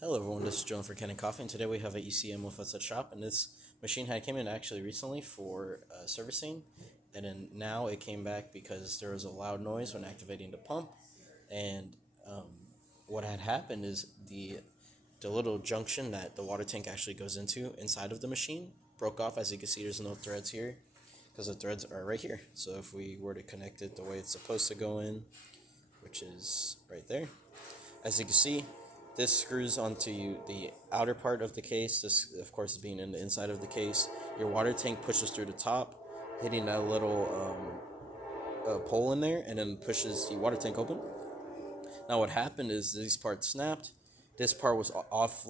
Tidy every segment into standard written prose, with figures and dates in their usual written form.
Hello everyone, this is Joan for Kanen Coffee, and today we have an ECM with us at shop, and this machine had came in actually recently for servicing, and then now it came back because there was a loud noise when activating the pump, and what had happened is the little junction that the water tank actually goes into inside of the machine broke off. As you can see, there's no threads here because the threads are right here. So if we were to connect it the way it's supposed to go in, which is right there, as you can see, this screws onto the outer part of the case. This, of course, is being in the inside of the case. Your water tank pushes through the top, hitting that little pole in there, and then pushes the water tank open. Now, what happened is these parts snapped. This part was off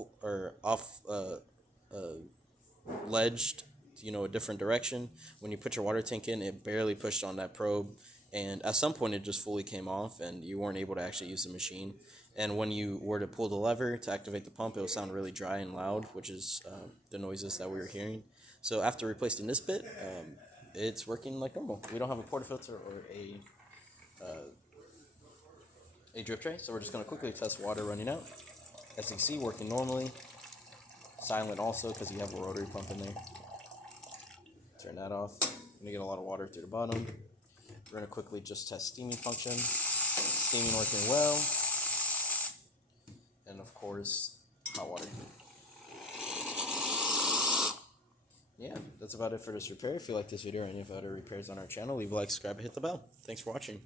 ledged, a different direction. When you put your water tank in, it barely pushed on that probe, and at some point it just fully came off, and you weren't able to actually use the machine. And when you were to pull the lever to activate the pump, it would sound really dry and loud, which is the noises that we were hearing. So after replacing this bit, it's working like normal. We don't have a portafilter or a drip tray, so we're just going to quickly test water running out. As you can see, working normally. Silent also because you have a rotary pump in there. Turn that off. You're going to get a lot of water through the bottom. We're going to quickly just test steaming function. Steaming working well. And of course, hot water. Yeah, that's about it for this repair. If you like this video or any of the other repairs on our channel, leave a like, subscribe, and hit the bell. Thanks for watching.